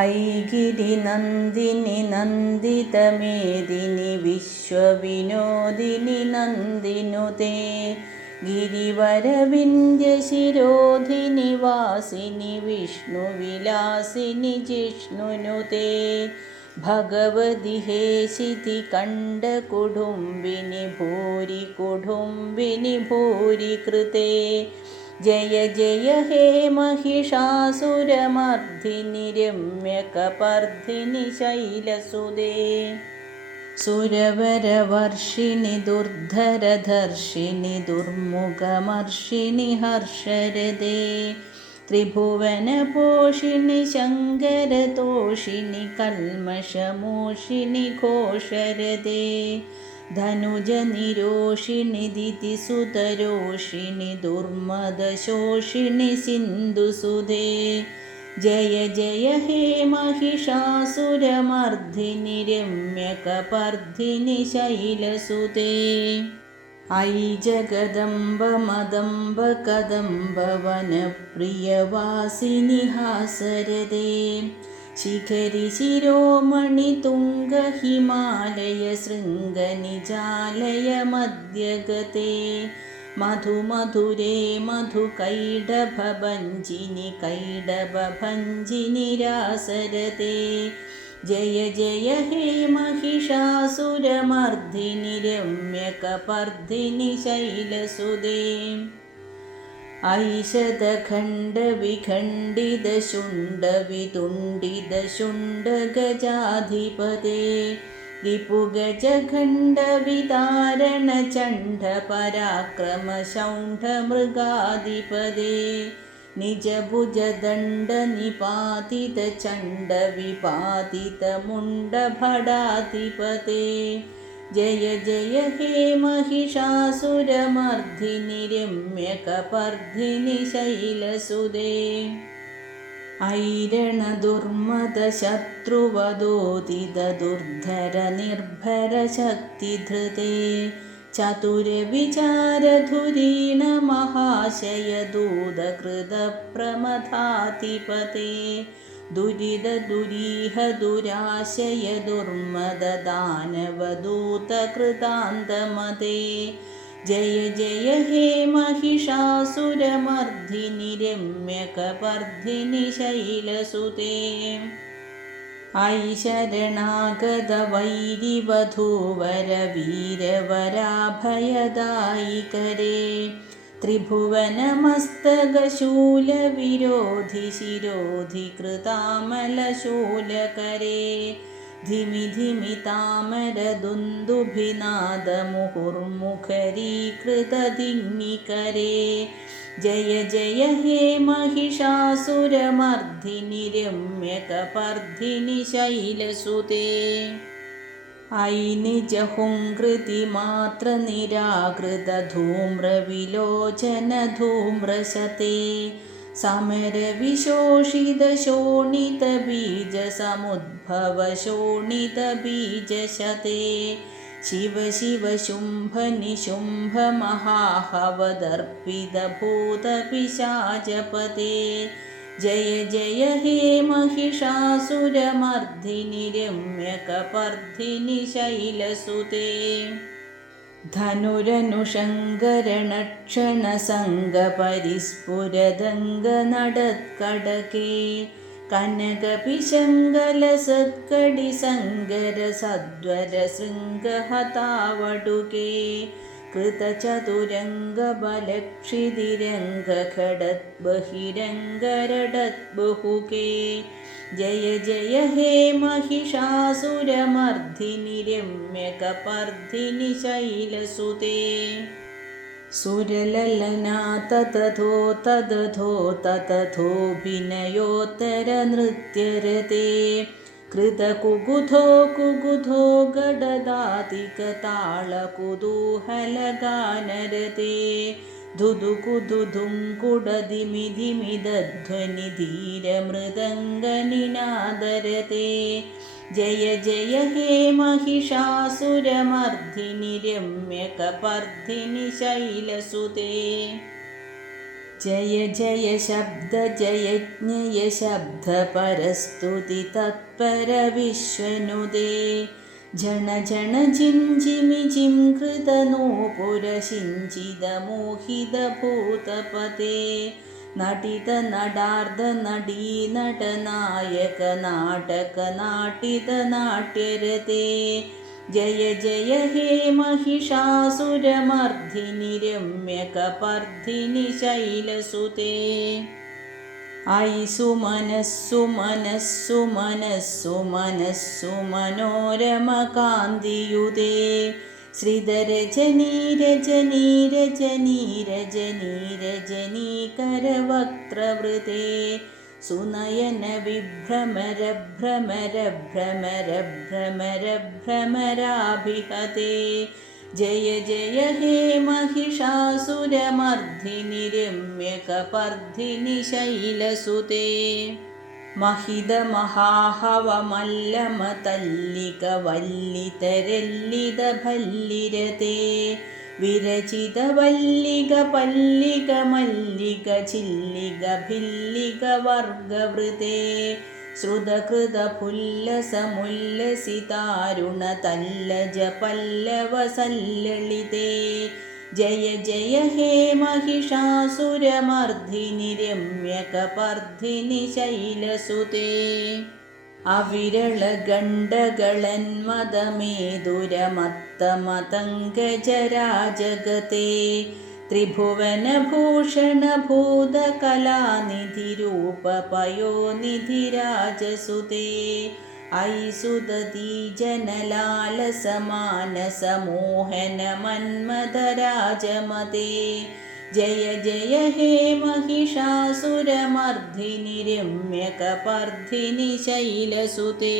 ऐगिरिनन्दिनि नन्दितमेदिनि विश्वविनोदिनि नन्दिनुते गिरिवरविन्द्यशिरोधिनि वासिनि विष्णुविलासिनि जिष्णुनुते भगवति हेशितिकण्डकुटुम्बिनि भूरि कुटुम्बिनि भूरि कृते जय जय हे महिषासुरमर्धिनि रम्यकपर्धिनि शैलसुदे। सुरवरवर्षिणि दुर्धरधर्षिणि दुर्मुखमर्षिणि हर्षरदे। त्रिभुवनपोषिणि शङ्करतोषिणि कल्मषमोषिणि घोषरदे धनुजनिरोषिणि दितिसुतरोषिणि दुर्मदशोषिणि सिन्धुसुधे जय जय हे महिषासुरमर्धिनि रम्यकपर्धिनि शैलसुते। ऐ जगदम्ब मदम्ब कदम्ब वनप्रियवासिनि हासरदे शिखरि शिरोमणि तुङ्गहिमालय शृङ्गनिजालय मध्यगते मधुमधुरे मधुकैडभञ्जिनि कैडभञ्जिनि रासरते जय जय हे महिषासुरमर्धिनि रम्यकपर्धिनि शैलसुदे ऐषदखण्डविखण्डितशुण्डवितुण्डितशुण्डगजाधिपते रिपुगजखण्डविदारणचण्डपराक्रमशौण्ढमृगाधिपदे निजभुजदण्डनिपातितचण्डविपातितमुण्डभडाधिपते ജയ ജയ ഹേ മഹിഷാസുരമർദ്ദിനി രമ്യകപർദ്ദിനി ശൈലസുദേ ഐരണ ദുർമത ശത്രുവദോതിത ദുർധര നിർഭര ശക്തിധൃതേ ചതുരവിചാരധുരീണ മഹാശയദൂതകൃതപ്രമഥാധിപതേ रम्यकपर्धिनि शैलसुदे ऐरणदुर्मदशत्रुवदोदितदुर्धरनिर्भरशक्तिधृते चतुरविचारधुरीणमहाशयदूदकृतप्रमथाधिपते दुरिददुरीह दुराशय दुर्मददानवदूतकृतान्तमते जय जय हे महिषासुरमर्धिनि रम्यकपर्धिनि शैलसुते ऐ शरणागतवैरिवधूवरवीरवराभयदायिकरे त्रिभुवनमस्तगशूलविरोधिशिरोधिकृतामलशूलकरे धिमि तामरदुन्दुभिनादमुहुर्मुखरीकृतधिङ्निकरे जय जय हे महिषासुरमर्धिनि रम्यकपर्धिनि शैलसुते ऐ निजहुङ्कृतिमात्रनिराकृतधूम्रविलोचनधूम्रशते समरविशोषितशोणितबीजसमुद्भवशोणितबीजशते शिव शिव शुम्भ निशुम्भ महाहवदर्पितभूतपिशाचपते जय जय हे महिषासुरमर्धिनि रम्यकपर्धिनि शैलसुते धनुरनुषङ्गरणक्षणसङ्गपरिस्फुरदङ्गनडत्कडके कनकपिशङ्गलसत्कडिसङ्गरसद्वरशृङ्गहतावटुके कृतचतुरङ्गबलक्षितिरङ्गखडद्बहिरङ्गरडद्बहुके जय जय हे महिषासुरमर्धिनि रम्यकपर्धिनि शैलसुते सुरललना ततथो तदथो ततथोऽभिनयोत्तरनृत्यरते कृतकुकुथो कुकुथो गडदातिकताळकुतूहलगानरते धुदुकुदुधुङ्कुडदिमिधिमिदध्वनिधीरमृदङ्गनिनादरते जय जय हे महिषासुरमर्धिनि रम्यकपर्धिनि शैलसुते जय जय शब्द जयज्ञय शब्दपरस्तुति तत्परविश्वनुदे झण झिञ्झिमि जिं कृतनूपुरसिञ्चिदमोहितभूतपते नटितनडार्धनडी नटनायकनाटकनाटितनाट्यरते जय जय हे महिषासुरमर्धिनि रम्यकपर्धिनि शैलसुते। ऐ सुमनस्सु मनस्सु मनस्सु मनोरमकान्तियुते श्रीधरजनीरजनीरजनीरजनीरजनीकरवक्त्रवृते सुनयनविभ्रमरभ्रमरभ्रमरभ्रमराभिहते जय जय हे महिषासुरमर्धिनि रम्यकपर्धिनि शैलसुते महिदमहाहवमल्लमतल्लिकवल्लितरल्लिदभल्लिरते विरचितवल्लिकपल्लिकमल्लिकचिल्लिकभिल्लिकवर्गवृते श्रुतकृतफुल्लसमुल्लसितारुणतल्लजपल्लवसल्ललिते जय जय हे महिषासुरमर्धिनि रम्यकपर्धिनि शैलसुते अविरलगण्डगळन्मदमेदुरमत्तमतङ्गजराजगते त्रिभुवनभूषणभूतकलानिधिरूपपयोनिधिराजसुते ऐ सुदती जनलालसमानसमोहनमन्मदराजमते जय जय हे महिषासुरमर्धिनि रम्यकपर्धिनि शैलसुते।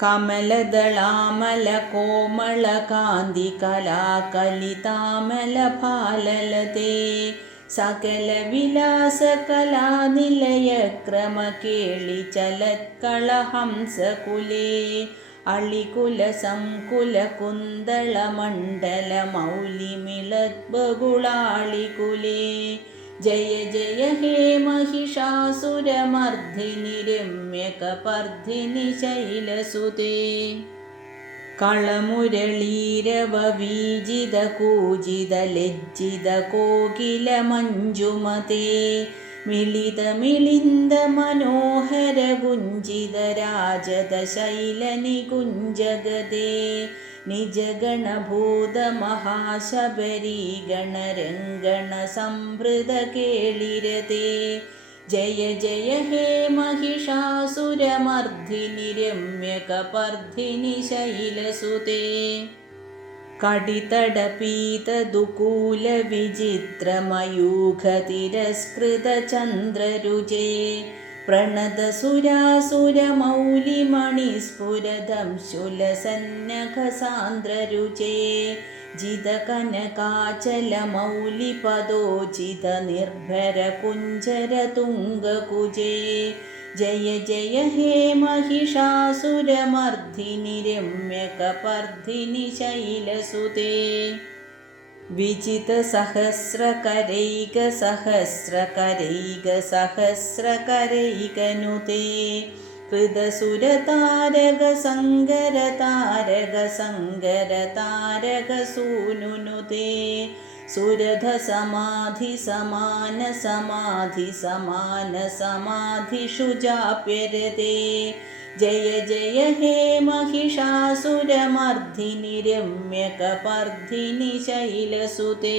कमलदलामलकोमलकान्तिकलाकलितामलफाललते। सकलविलासकलानिलयक्रमकेळिचलत्कळहंसकुले अळिकुलसङ्कुलकुन्दळमण्डलमौलिमिळद्बगुळाळिकुले जय जय हे महिषासुरमर्धिनि रम्यकपर्धिनि शैलसुते कळमुरळीरववीजितकूजितलज्जितकोकिलमञ्जुमते मिलितमिलिन्दमनोहरगुञ्जितराजदशैलनिकुञ्जगते निजगणभूतमहाशबरीगणरङ्गणसंहृदकेळिरते जय जय हे महिषासुरमर्धिनि रम्यकपर्धिनि शैलसुते कडितडपीतदुकूलविचित्रमयूखतिरस्कृतचन्द्ररुचे प्रणतसुरासुरमौलिमणिस्फुरदंशुलसन्नखसान्द्ररुचे जितकनकाचलमौलिपदोचितनिर्भरकुञ्जरतुङ्गकुजे जय जय हे महिषासुरमर्धिनि रम्यकपर्धिनि शैलसुते। विजितसहस्रकरैकसहस्रकरैकसहस्रकरैकनुते हृदसुरतारकसङ्गरतारकसङ्गरतारकसूनुनुते सुरधसमाधिसमाधिसमाधिसमानसमाधिषु जाप्यरते जय जय हे महिषासुरमर्धिनि रम्यकपर्धिनि शैलसुते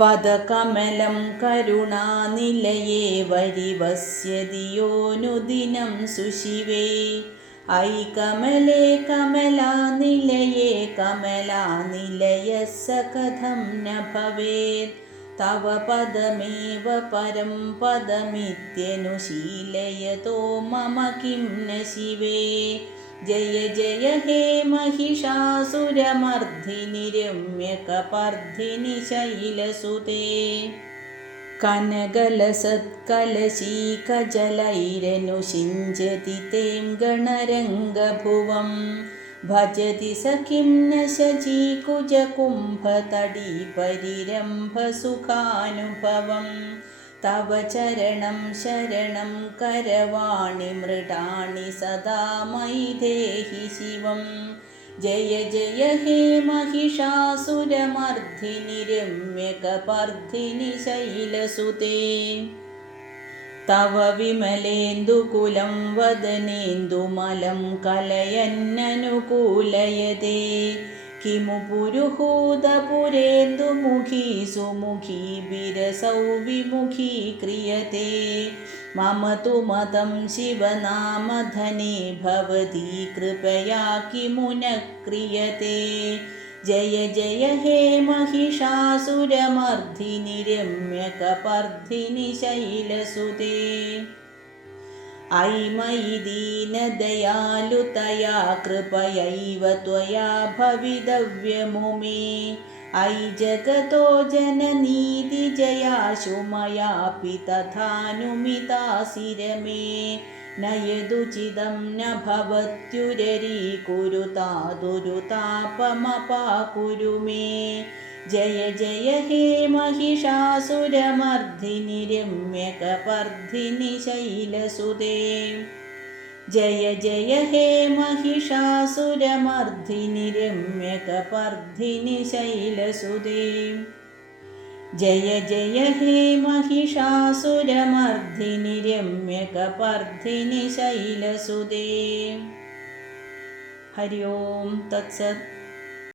पदकमलं करुणानिलये वरिवस्यति योऽनुदिनं सुशिवे ऐ कमले कमलानिलये कमलानिलयः स कथं न भवेत्। तव पदमेव परं पदमित्यनुशीलयतो मम किं न शिवे। जय जय हे महिषासुरमर्धिनि रम्यकपर्धिनि शैलसुते कनगलसत्कलशीकजलैरनुषिञ्जति तें गणरङ्गभुवम् भजति स किं न शचीकुजकुम्भतडीपरिरम्भसुखानुभवं तव चरणं शरणं करवाणि मृडाणि सदा मयि देहि शिवम् जय जय हे महिषासुरमर्धिनि रम्यकपर्धिनि शैलसुते। तव विमलेन्दुकुलं वदनेन्दुमलं कलयन्ननुकूलयते। किमु पुरुहूदपुरेन्दुमुखी सुमुखी विरसौ विमुखी क्रियते मम तु मतं शिवनामधने भवती कृपया किमु न क्रियते जय जय हे महिषासुरमर्धिनि रम्यकपर्धिनि शैलसुते। अयि मयि दीनदयालुतया कृपयैव त्वया भवितव्यमुमे अयि जगतो जननीतिजयाशु मयापि तथानुमितासिरमे न यदुचिदं न भवत्युररीकुरुतादुरुतापमपाकुरु मे जय जय हे महिषासुरमर्धिनि रम्यकपर्धिनि शैलसुते जय जय हे महिषासुरमर्धिनि रम्यकपर्धिनि शैलसुते जय जय हे महिषासुरमर्धिनि रम्यकपर्धिनि शैलसुते हरि ओं तत्सत्